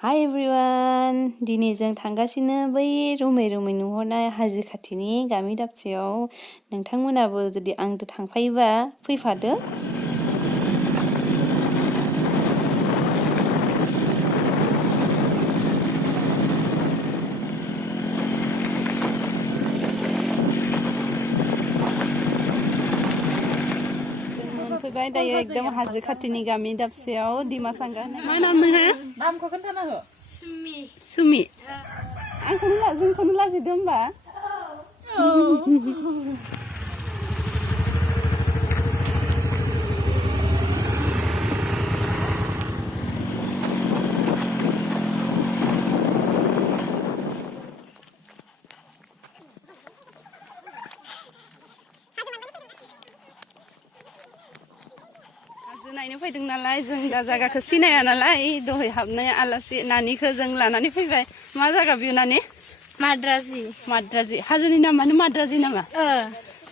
Hi everyone! दिनै जों थांगासिनो बै रोमै रोमै नुहरनाय हाजो खाथिनि गामि दाबसेयाव नोंथांमोनाबो जुदि आंजों थांफायोबा फैफादो। मोनफैबाय दायो एकदम हाजो खाथिनि गामि दाबसेयाव दिमासांगा मा नाम नोंहा? नामखौ खोन्थाना हो। सुमि जोंखौनो लाजिदो होमबा? नायनो फैदों नालाय जों दा जायगाखौ सिनाया नालाय दहाय हाबनाय आलासि नानिखौ जों लानानै फैबाय। मा जायगा बियो नानि? माद्राजि हाजोनि नामानो माद्राजि नामा?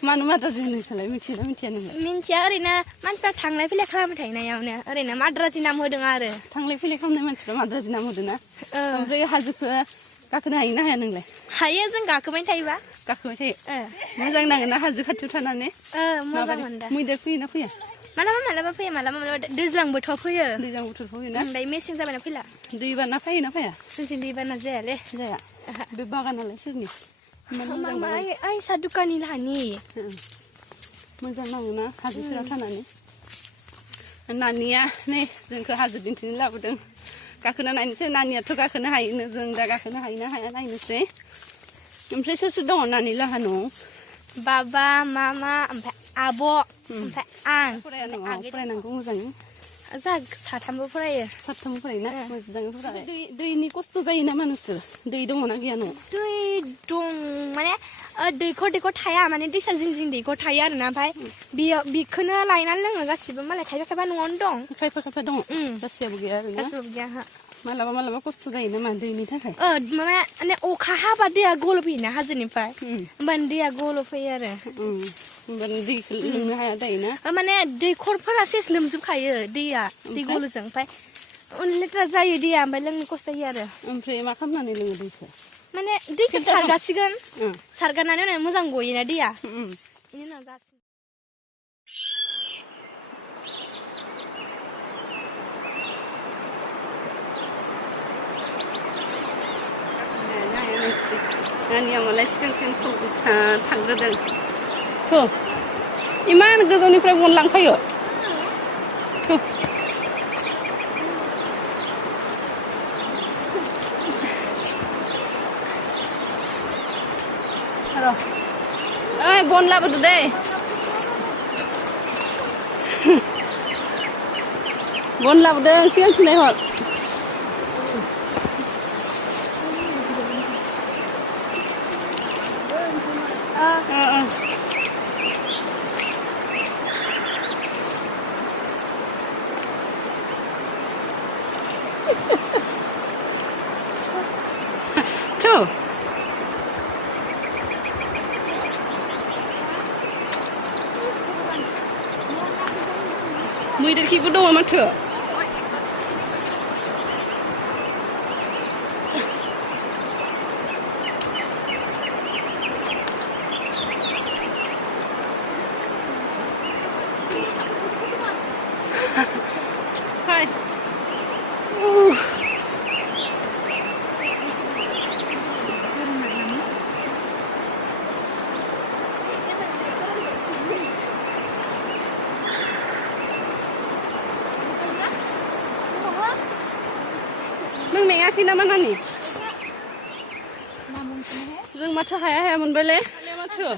मानो माद्राजि होनो नोंसोरलाय मिथियोना मिथिया नोङो? मिथिया ओरैनो मानसिफ्रा थांलाय फैलाय खालामबाय थानायावनो ओरैनो माद्राजि नाम होदों आरो। थांलाय फैलाय खालामनाय मानसिफ्रा माद्राजि नाम होदों ना? ओमफ्राय हाजोखौ गाखोनो हायो ना हाया नोंलाय? हायो जों गाखोबाय थायोबा। गाखोबाय थायो? मोजां नाङोना हाजो खाथियाव थानानै? मोजां मोनदो। मैदेर फैयोना फैया? मालाबा फैयो मालाबा दैज्लां बोथोराव फैयो। दैज्लां बोथोराव फैयोना? ओमफ्राय मेसें जाबायना फैला। दैबाना फैयोना फैया? जोंथिं दैबाना जायालै। जाया। बे बागानालाय सोरनि? मामा ओइ सा दुकाननि लाहानि। मोजां नाङोना हाजो सेराव थानानै? नानिया नै जोंखौ हाजो दिन्थिनो लाबोदों। गाखोना नायनोसै नानियाथ' गाखोनो हायोनो जों दा गाखोनो हायो ना हाया नायनोसै। ओमफ्राय सोर सोर दङ नानि लाहा न'आव? बाबा मामा ओमफ्राय आब' ओमफ्राय आं। फरायनांगौ मोजाङै। जोंहा साथामबो फरायो। साथामबो फरायोना? मोजाङै फराय। दैनि खस्थ' जायो नामा नोंसोर? दै दङना गैया न'आव? दै दं माने दैखर थाया माने दैसा जिं जिं दैखर थायो आरोना ओमफ्राय बेखौनो लायनानै लोङो गासिबो मालाय खायफा न'आवनो दं। खायफा दङ? गासैयाबो गैया आरोना? गासिबो गैया ओहो। मालाबा खस्थ' जायो नामा दैनि थाखाय? माने अखा हाबा दैया गल फैयोना हाजोनिफ्राय होमबानो दैया गल फैयो आरो। होमबानो दैखौ लोंनो हाया जायोना? माने दैखरफोरा सेस लोमजोबखायो दैया दै गलोजों ओमफ्राय लेथ्रा जायो दैया ओमफ्राय लोंनो खस्थ' जायो आरो। ओमफ्राय मा खालामनानै लोङो दैखौ? माने दैखौ सारगासिगोन सारगारनानै उनाव मोजां गयोना दैया बेनि उनाव जासिगोन। नानिया मालाय सिगांसिन थांग्रोदों। थ' इमान गोजौनिफ्राय बन लांफायो। थ' ओइ बन लाबोदो दे। बन लाबोदों सिगांथिं नायहर। मैदेर खिबो दङ माथो। Hi. नों मेङाखै नामा नानि? जों माथो हाया मोनबायलै माथो।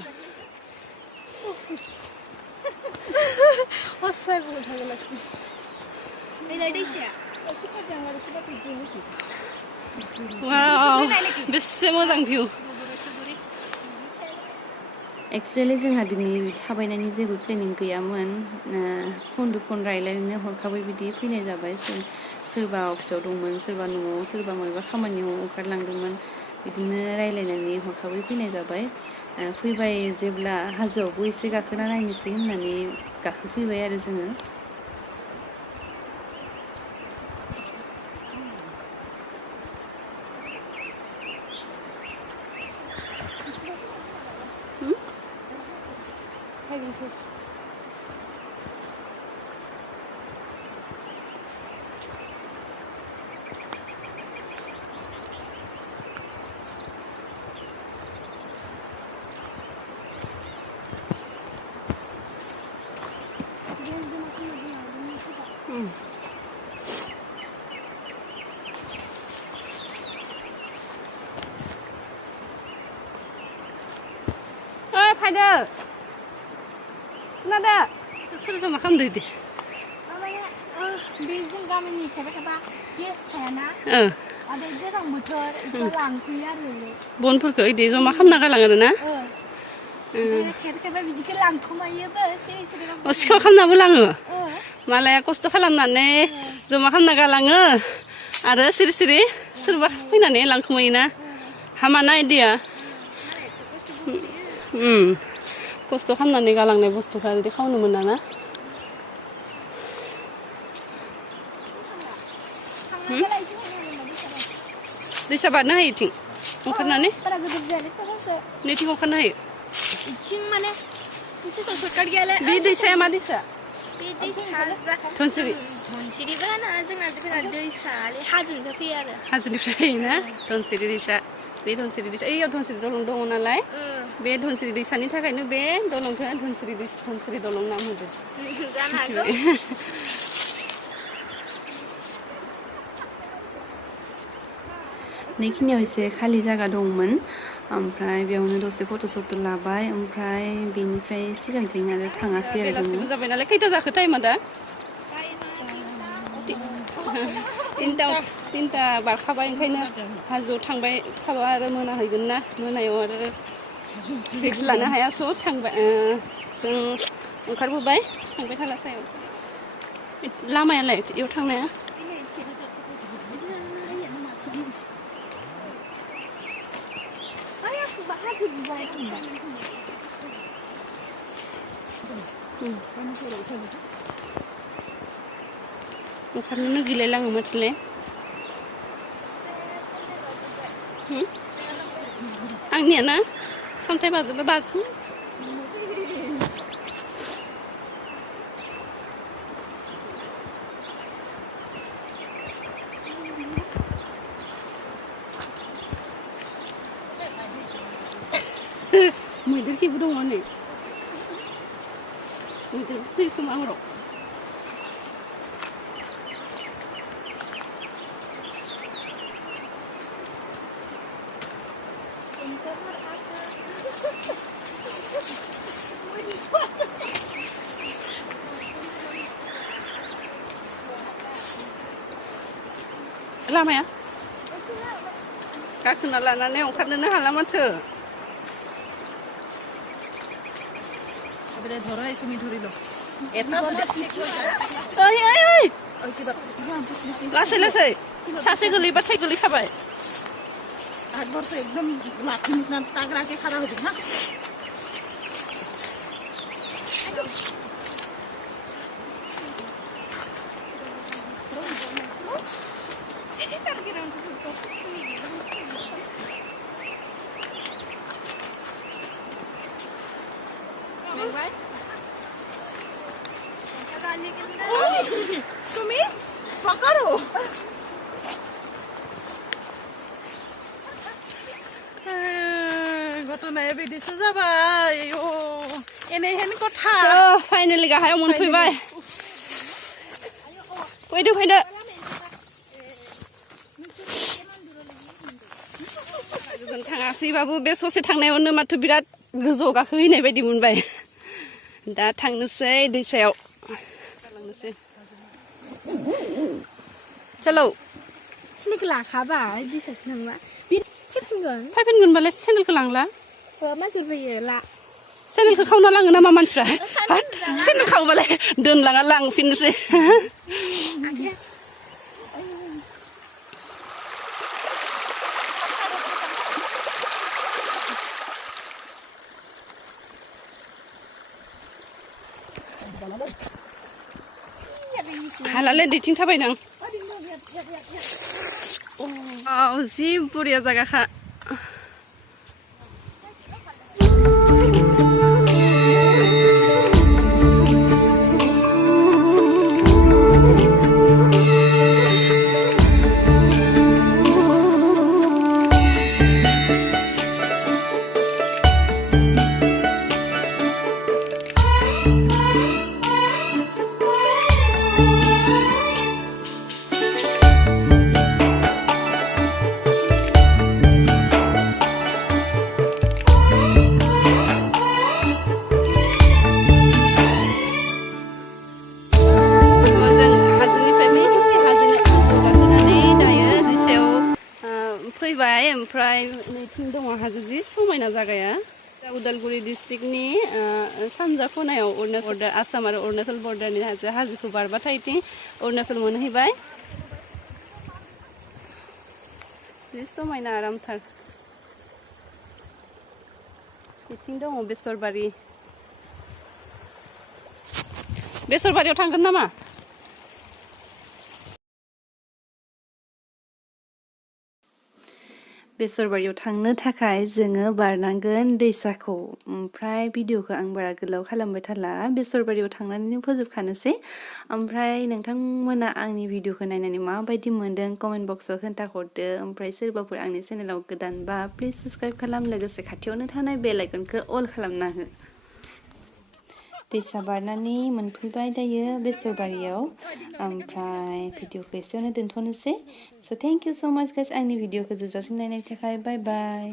वाव बेसे मोजां भिउ। एक्सुवेलि जोंहा दिनै थाबायनायनि जेबो प्लेनिं गैयामोन। फन रायलायनो हरखाबै बिदि फैनाय जाबाय। सोरबा अफिसाव दंमोन सोरबा न'आव सोरबा माबा खामानियाव ओंखारलांदोंमोन। बिदिनो रायलायनानै हरखाबै फैनाय जाबाय। फैबाय जेब्ला हाजोआवबो एसे गाखोना नायनोसै होननानै गाखोफैबाय आरो जोङो। फायदो खोनादो सोर जमा खालामदो दे बे जों गामिनि खायफा खायफा गेस थायाना आरो गोजां बोथोर इखौ लांफैयो आरो बनफोरखौ इदि जमा खालामना गालाङो आरो ना खायफा खायफा बिदिखौ लांखोमायोबो सिरि सिरि सिखाव खालामनाबो लाङो मालाया खस्थ' खालामनानै जमा खालामना गालाङो आरो सिरि सिरि सोरबा फैनानै लांखोमायोना हामाना इदिया खस्थ' खालामनानै गालांनाय बुस्थुखौ बिदि खावनो मोना ना दैसा बारनो हायो इथिं ओंखारनानै नैथिं ओंखारनो हायो इथिं माने एसे सर्टकाट गैयालाय बे दैसाया मा दैसा बे दैसा धनसिरिबो होनो जोंना दैसाले हाजोनिफ्राय फैयो आरो हाजोनिफ्राय फैयोना धनसिरि दैसा बे धनसिरि दैसा ओइयाव धनसिरि दलं दङ नालाय बे धनसिरि दैसानि थाखायनो बे दलंखौ धनसिरि दलं नाम होदों जानो हागौ बेखिनियाव एसे खालि जायगा दंमोन ओमफ्राय बेयावनो दसे फट' सट' लाबाय ओमफ्राय बेनिफ्राय सिगांथिं आरो थाङासै आरो जोङो जाबाय नालाय खैथा जाखो टाइमा दा तिनथा बारखाबाय ओंखायनो हाजोआव थांबाय थाबा आरो मोनाहैगोन ना मोनायाव आरो रिक्स लानो हाया स' थांबाय जों ओंखारबोबाय थांबाय थाला सायाव लामायालाय इयाव थांनाया ओंखारनोनो गिलायलाङो माथोलाय आंनिया ना सामथाय बाजोबो बाजों मैदेर खिबो दङ नै मैदेर फैखोमा हराव लामाया गाखोना लानानै ओंखारनोनो हाला माथो ধরাই সুমি ধরিল লাসै লাসै सासे गोलैबाथाय गोलैखाबाय आगबारथ' एकदम लाठी निसिना ताग्राके खारा होदों ना सुमी पकड़ो घटनाया बिदिसो जाबाय एनेहेन कथा फाइनालि गाहायाव मोनफैबाय फैदो फैदो जों थाङासैबाबो बे ससे थांनायावनो माथो बिराद गोजौ गाखोहैनाय बायदि मोनबाय दा थांनोसै दैसायाव थांनोसै चलो सिलिखौ लाखाबाय दैसासिम थांबा फैफिनगोनबालाय सेन्देलखौ लांला मानसिफोर फैयो ला सेन्देलखौ खावना लाङो नामा मानसिफ्रा सेन्देल खावबालाय दोनलाङा लांफिननोसै हालालै दैथिं थाबायदों जि बरिया जायगाखा ओमफ्राय नैथिं दङ हाजो जि समायना जागाया उदालगुरि डिस्ट्रिक्टनि सानजा खनायाव अरुणाचल बर्डार आसाम आरो अरुणाचल बर्डारनि हाजोखौ बारबाथाय इथिं अरुणाचल मोनहैबाय जि समायना आरामथार बिथिं दङ बेसरबारियाव थांगोन नामा बेसरबारियाव थांनो थाखाय जोङो बारनांगोन दैसाखौ ओमफ्राय भिडिअखौ आं बारा गोलाव खालामबाय थाला बेसरबारियाव थांनानैनो फोजोबखानोसै ओमफ्राय नोंथांमोना आंनि भिडिअखौ नायनानै माबायदि मोनदों कमेन्ट बक्सआव खोन्थाहरदो ओमफ्राय सोरबाफोर आंनि चेनेलाव गोदानबा प्लिज साबस्क्राइब खालाम लोगोसे खाथियावनो थानाय बेल आइकनखौ अल खालामना हो दैसा बारनानै मोनफैबाय दायो बेसरबारियाव ओमफ्राय भिडिअखौ एसेयावनो दोनथ'नोसै स' थेंक इउ स' माच गाइस आंनि भिडिअखौ जोबजासिम नायनायनि थाखाय बाय बाय